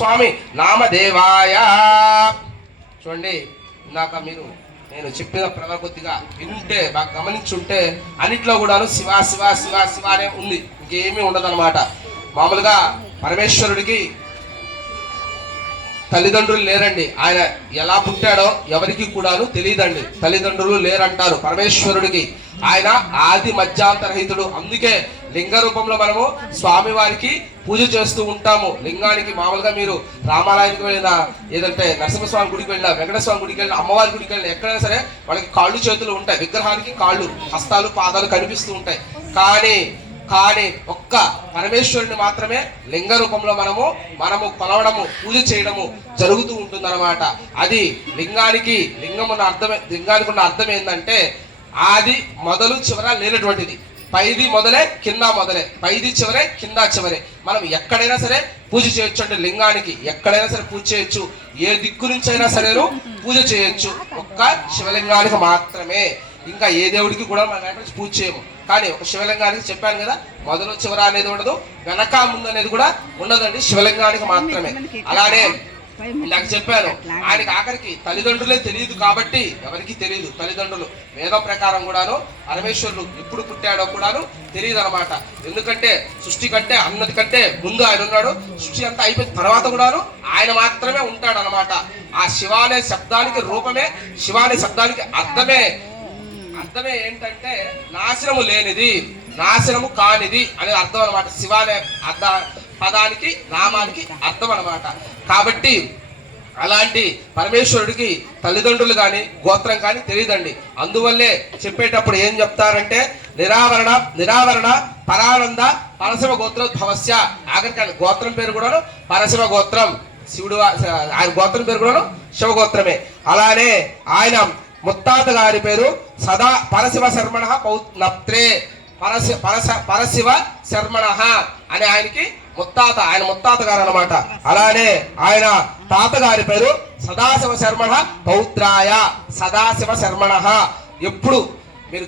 స్వామి నామదేవాయ. చూడండి, ఇందాక నేను చెప్పిన ప్రవ కొద్దిగా వింటే బాగా గమనించుంటే అన్నిట్లో కూడాను శివ శివ శివ శివ అనే ఉంది, ఇంకేమీ ఉండదన్నమాట. మామూలుగా పరమేశ్వరుడికి తల్లిదండ్రులు లేరండి. ఆయన ఎలా పుట్టాడో ఎవరికి కూడాను తెలియదండి. తల్లిదండ్రులు లేరంటారు పరమేశ్వరుడికి. ఆయన ఆది మధ్యాంతరహితుడు. అందుకే లింగ రూపంలో మనము స్వామి వారికి పూజ చేస్తూ ఉంటాము. లింగానికి మామూలుగా మీరు రామాలయానికి వెళ్ళినా, ఏదంటే నరసింహస్వామి గుడికి వెళ్ళినా, వెంకటస్వామి గుడికి వెళ్ళినా, అమ్మవారి గుడికి వెళ్ళినా, ఎక్కడైనా సరే వాళ్ళకి కాళ్ళు చేతులు ఉంటాయి. విగ్రహానికి కాళ్ళు, హస్తాలు, పాదాలు కనిపిస్తూ ఉంటాయి. కానీ ఒక్క పరమేశ్వరుని మాత్రమే లింగ రూపంలో మనము కొలవడము, పూజ చేయడము జరుగుతూ ఉంటుందన్నమాట. అది లింగానికి ఉన్న అర్థం ఏంటంటే ఆది మొదలు చివర లేనటువంటిది. పైది మొదలే కింద మొదలే, పైది చివరే కింద చివరే. మనం ఎక్కడైనా సరే పూజ చేయొచ్చు అంటే లింగానికి ఎక్కడైనా సరే పూజ చేయొచ్చు. ఏ దిక్కు నుంచి అయినా సరే పూజ చేయొచ్చు. ఒక్క శివలింగానికి మాత్రమే. ఇంకా ఏ దేవుడికి కూడా మనం పూజ చేయము. కానీ ఒక శివలింగానికి చెప్పాను కదా, మొదలు చివర అనేది ఉండదు, వెనక ముందు అనేది కూడా ఉండదండి, శివలింగానికి మాత్రమే. అలానే నాకు చెప్పాను, ఆయనకి ఆఖరికి తల్లిదండ్రులే తెలియదు కాబట్టి ఎవరికి తెలియదు. తల్లిదండ్రులు వేదం ప్రకారం కూడాను పరమేశ్వరుడు ఎప్పుడు పుట్టాడో కూడాను తెలియదు అనమాట. ఎందుకంటే సృష్టి కంటే అన్నటికంటే ముందు ఆయన ఉన్నాడు. సృష్టి అంతా అయిపోయిన తర్వాత కూడాను ఆయన మాత్రమే ఉంటాడు అనమాట. ఆ శివ అనే శబ్దానికి రూపమే, శివ అనే శబ్దానికి అర్థమే ఏంటంటే నాశనము లేనిది, నాశనము కానిది అనే అర్థం అనమాట. శివ అనే పదానికి, నామానికి అర్థం అనమాట. కాబట్టి అలాంటి పరమేశ్వరుడికి తల్లిదండ్రులు గోత్రం కానీ తెలియదండి. అందువల్లే చెప్పేటప్పుడు ఏం చెప్తారంటే నిరావరణ పరానంద పరశివ గోత్రోద్భవస్య. ఆఖరికి గోత్రం పేరు కూడాను పరశివ గోత్రం. శివుడు ఆయన గోత్రం పేరు కూడాను శివగోత్రమే. అలానే ఆయన ముత్తాత గారి పేరు సదా పరశివ శర్మణ పౌత్నప్త్రే. పరశివ శర్మణ అని ఆయనకి ముత్తాత, ఆయన ముత్తాత గారు అనమాట. అలానే ఆయన తాతగారి పేరు సదాశివ శర్మణ పౌత్రాయ. సదాశివ శర్మణ. ఎప్పుడు మీరు